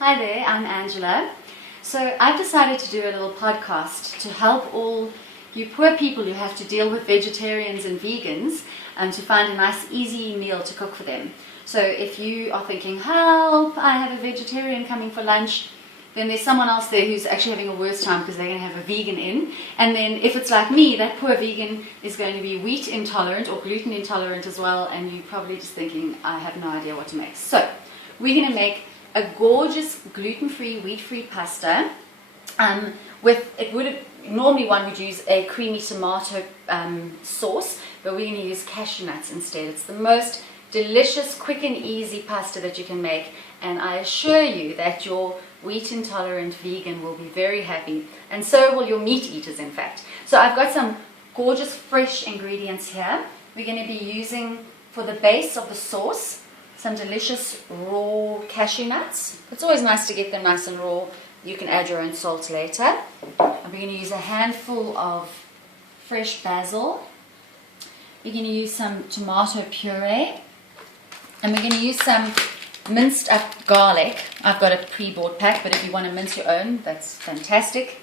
Hi there, I'm Angela. So I've decided to do a little podcast to help all you poor people who have to deal with vegetarians and vegans to find a nice easy meal to cook for them. So if you are thinking, help, I have a vegetarian coming for lunch, then there's someone else there who's actually having a worse time because they're going to have a vegan in. And then if it's like me, that poor vegan is going to be wheat intolerant or gluten intolerant as well, and you're probably just thinking, I have no idea what to make. So we're going to make a gorgeous gluten-free, wheat-free pasta. Normally one would use a creamy tomato sauce, but we're going to use cashew nuts instead. It's the most delicious, quick and easy pasta that you can make, and I assure you that your wheat intolerant vegan will be very happy, and so will your meat eaters, in fact. So I've got some gorgeous fresh ingredients here. We're going to be using, for the base of the sauce, some delicious raw cashew nuts. It's always nice to get them nice and raw. You can add your own salt later. And we're going to use a handful of fresh basil. We're going to use some tomato puree. And we're going to use some minced up garlic. I've got a pre-bought pack, but if you want to mince your own, that's fantastic.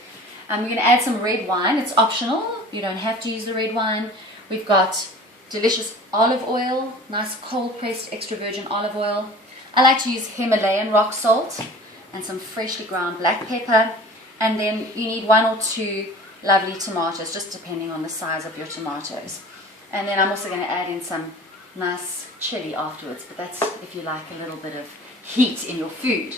We're going to add some red wine. It's optional. You don't have to use the red wine. We've got delicious olive oil, nice cold pressed extra virgin olive oil. I like to use Himalayan rock salt and some freshly ground black pepper. And then you need 1 or 2 lovely tomatoes, just depending on the size of your tomatoes. And then I'm also going to add in some nice chili afterwards, but that's if you like a little bit of heat in your food.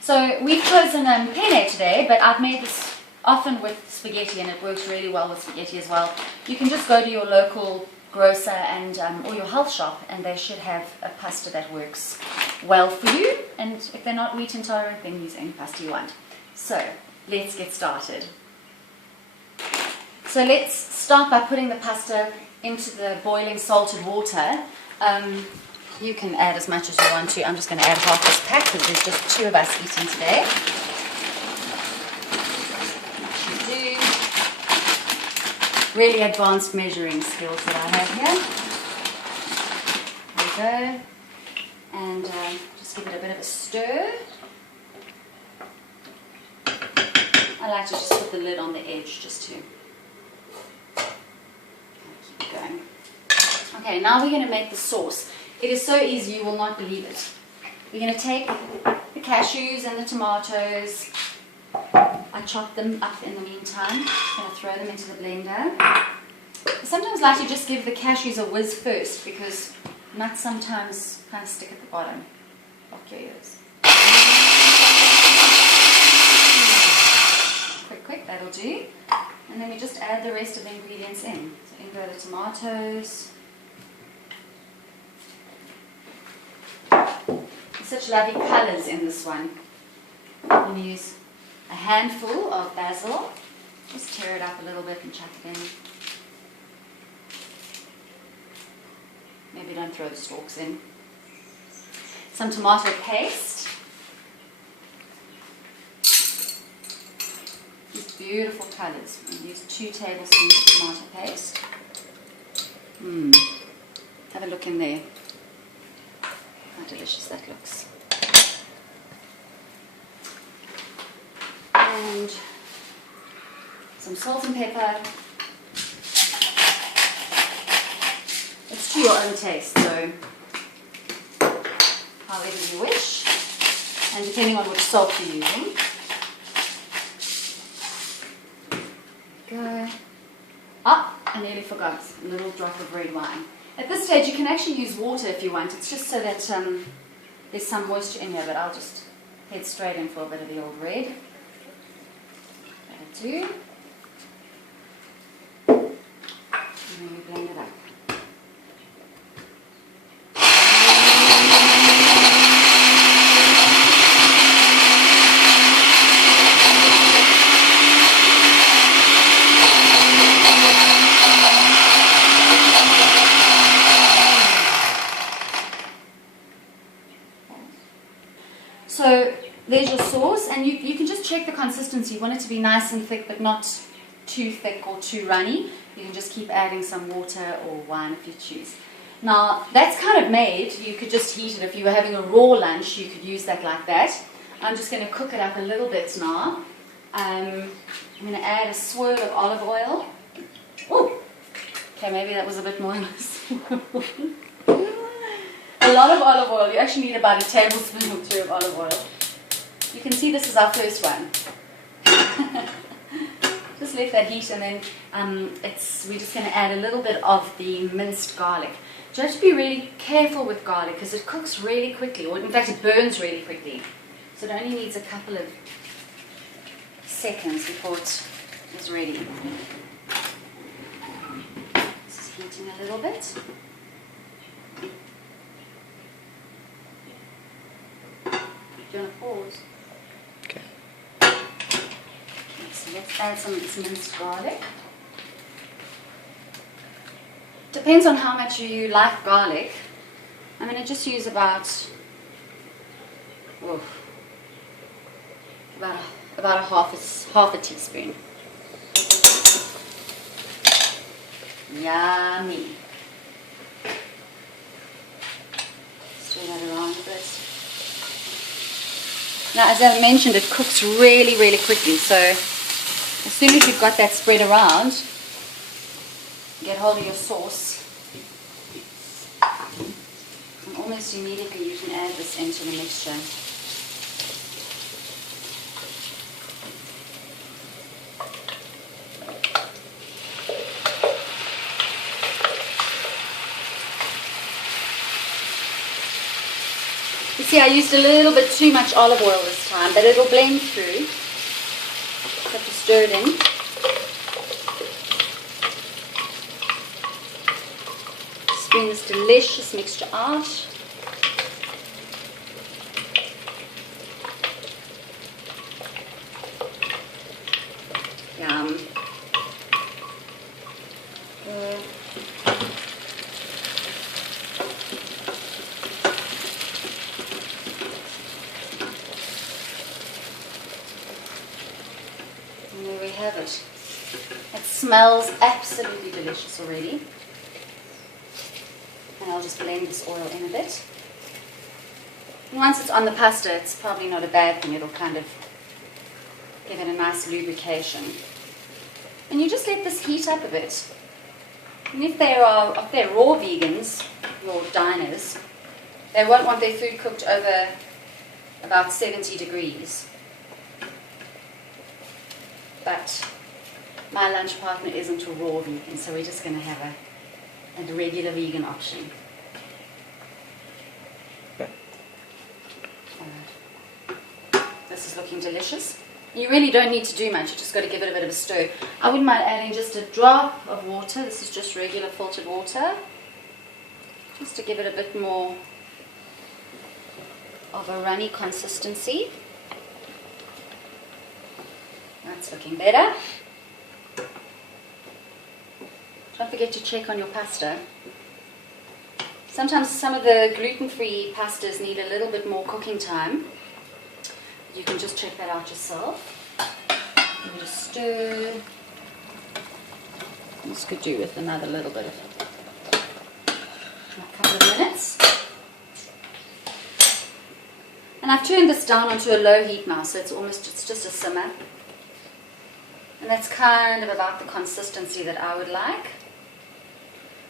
So we've chosen penne today, but I've made this often with spaghetti, and it works really well with spaghetti as well. You can just go to your local grocer and or your health shop, and they should have a pasta that works well for you. And if they're not wheat intolerant, then use any pasta you want. So let's get started. So let's start by putting the pasta into the boiling salted water. You can add as much as you want to. I'm just going to add half this pack because there's just 2 of us eating today. Really advanced measuring skills that I have here. There we go. And just give it a bit of a stir. I like to just put the lid on the edge just to keep it going. Okay, now we're going to make the sauce. It is so easy, you will not believe it. We're going to take the cashews and the tomatoes. I chop them up in the meantime. I'm going to throw them into the blender. I sometimes like to just give the cashews a whiz first because nuts sometimes kind of stick at the bottom. Lock your ears. Quick, that'll do. And then we just add the rest of the ingredients in. So in go the tomatoes. Such lovely colours in this one. I'm going to use a handful of basil. Just tear it up a little bit and chuck it in. Maybe don't throw the stalks in. Some tomato paste. These beautiful colours. I'll use 2 tablespoons of tomato paste. Have a look in there. How delicious that looks. And some salt and pepper. It's to your own taste, so however you wish, and depending on which salt you're using. Go. I nearly forgot a little drop of red wine. At this stage you can actually use water if you want. It's just so that there's some moisture in here, but I'll just head straight in for a bit of the old red. That'll do. And then we blend it up. So there's your sauce, and you can just check the consistency. You want it to be nice and thick, but not too thick or too runny. You can just keep adding some water or wine if you choose. Now, that's kind of made. You could just heat it. If you were having a raw lunch, you could use that like that. I'm just going to cook it up a little bit now. I'm going to add a swirl of olive oil. Oh, okay, maybe that was a bit more than a lot of olive oil. You actually need about a tablespoon or 2 of olive oil. You can see this is our first one. Just let that heat, and then we're just going to add a little bit of the minced garlic. So you have to be really careful with garlic because it cooks really quickly, or in fact it burns really quickly. So it only needs a couple of seconds before it is ready. This is heating a little bit. Do you want to pause? Okay. So let's add some of this minced garlic. Depends on how much you like garlic. I'm going to just use about a half a teaspoon. Yummy. Stir that around a bit. Now, as I mentioned, it cooks really, really quickly. So as soon as you've got that spread around, get hold of your sauce. And almost immediately you can add this into the mixture. You see, I used a little bit too much olive oil this time, but it'll blend through. Just have to stir it in. Bring this delicious mixture out. Yum. Good. And there we have it. It smells absolutely delicious already. And I'll just blend this oil in a bit. And once it's on the pasta, it's probably not a bad thing. It'll kind of give it a nice lubrication. And you just let this heat up a bit. And if they're raw vegans, your diners, they won't want their food cooked over about 70 degrees. But my lunch partner isn't a raw vegan, so we're just going to have a regular vegan option. This is looking delicious. You really don't need to do much, you just got to give it a bit of a stir. I wouldn't mind adding just a drop of water. This is just regular filtered water, just to give it a bit more of a runny consistency. That's looking better. Don't forget to check on your pasta. Sometimes some of the gluten-free pastas need a little bit more cooking time. You can just check that out yourself. And just stir. This could do with another little bit of a couple of minutes. And I've turned this down onto a low heat now, so it's just a simmer. And that's kind of about the consistency that I would like.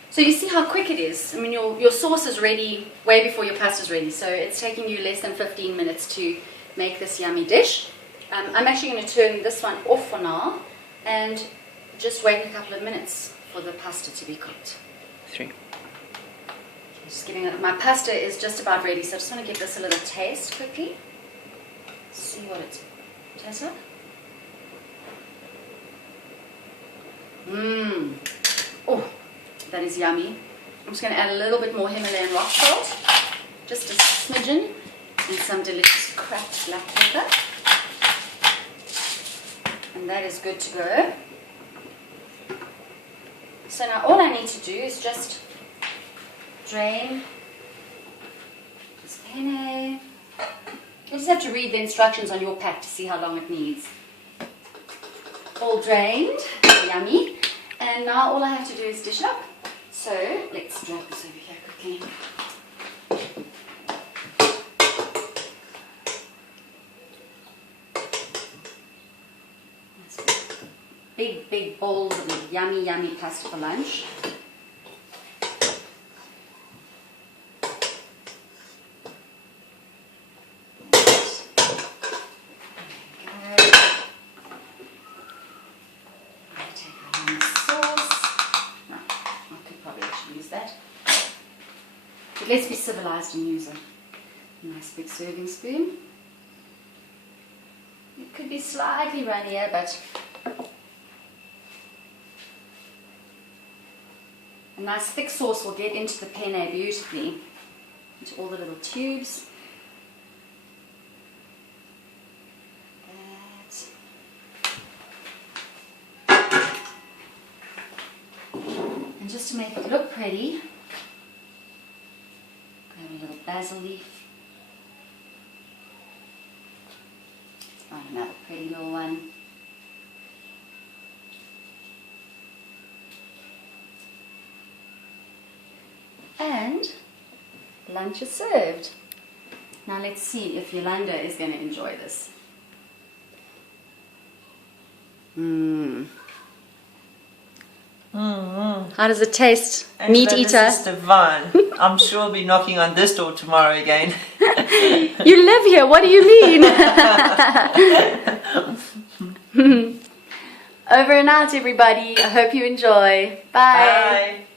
So you see how quick it is. I mean, your sauce is ready way before your pasta is ready. So it's taking you less than 15 minutes to make this yummy dish. I'm actually going to turn this one off for now and just wait a couple of minutes for the pasta to be cooked. 3. Just giving it. My pasta is just about ready, so I just want to give this a little taste quickly. See what it tastes like. Mmm. Oh. That is yummy. I'm just going to add a little bit more Himalayan rock salt, just a smidgen, and some delicious cracked black pepper. And that is good to go. So now all I need to do is just drain this penne. You just have to read the instructions on your pack to see how long it needs. All drained, yummy. And now all I have to do is dish up. So let's drop this over here quickly. big bowls of yummy, yummy pasta for lunch. But let's be civilized and use a nice big serving spoon. It could be slightly runnier, but a nice thick sauce will get into the penne beautifully, into all the little tubes. And just to make it look pretty, grab a little basil leaf. Find another pretty little one. And lunch is served. Now let's see if Yolanda is going to enjoy this. How does it taste? Angela, Meat eater. This is divine. I'm sure I'll be knocking on this door tomorrow again. You live here, what do you mean? Over and out, everybody. I hope you enjoy. Bye. Bye.